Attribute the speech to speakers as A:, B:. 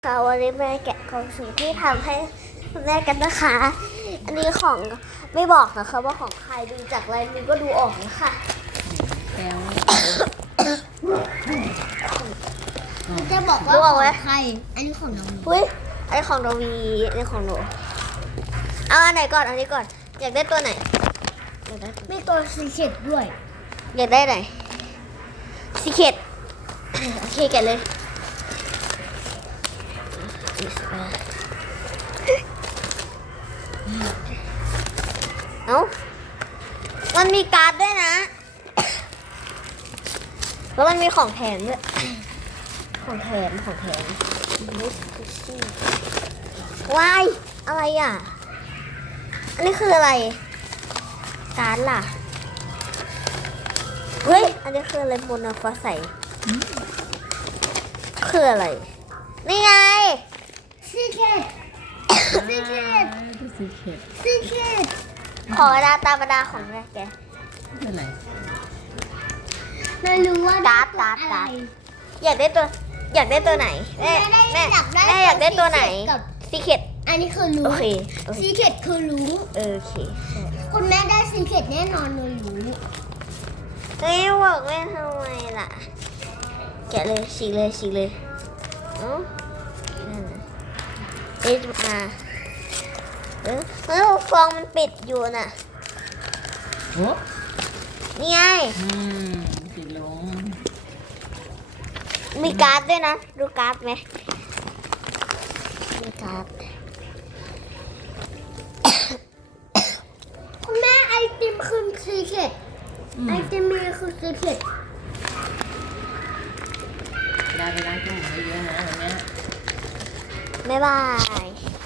A: ค่ะวันนี้แม่แกะกล่องสุ่มที่ทำให้คุณแม่กันนะคะ อันนี้ของไม่บอกนะคะว่าของใครดูจากลายมือก็ดูออกนะคะ
B: แล้ว
C: จะบอกว่า
A: ดูออก
C: ข
A: ไหม
C: องใคร อันนี้ของน้อง
A: อุ้ยอันนี้ของโนวีอันนี้ของหนูเอาอันไหนก่อนอันนี้ก่อนอยากได้ตัวไหนอยากได้
C: มีตัวสีเข็ดด้วย
A: อยากได้ไหนสีเข็ดโอเคแกะเลยเอ้ามันมีการ์ดด้วยนะ แล้วมันมีของแถมด้วย ของแถมว้ายอะไรอ่ะ อันนี้คืออะไร การ์ดล่ะ เฮ้ย อันนี้คืออะไรโมนาฟาใสคืออะไร นี่ไง
C: สีเข็ด
B: สีเข็ด
C: สีเข็ด
A: ขอดาตาบดาของแม่แก
B: ไม่เป็นไร
C: ไม่รู้ว่า
A: การ์ด
C: อะไร
A: อยากได้ตัวไหน แม่อยากได้ตัวไหน
C: กับ
A: ซีเค็ด
C: อันนี้คือรู้
A: โอเคโอเค
C: สีเข็ดคือรู้
A: โอเค
C: คุณแม่ได้สีเข็ดแน่นอนเลยรู้
A: เฮ้ยบอกแม่ทำไมล่ะ แกะเลยฉีกเลยเอ้านั่นน่ะเอ๊ะมาเฮ้ยฟองมันปิดอยู่น่ะ
B: โอ้
A: นี่ไง
B: สีลง
A: มีการ์ดด้วยนะ ดูการ์ดไหมมีการ์ด
C: คุณแม่ไอติมคือสีเข็ดไอติมมีคือสีเข็ด
B: ได้ไปล้างจมูกเยอะๆนะวันนี้
A: บ๊ายบาย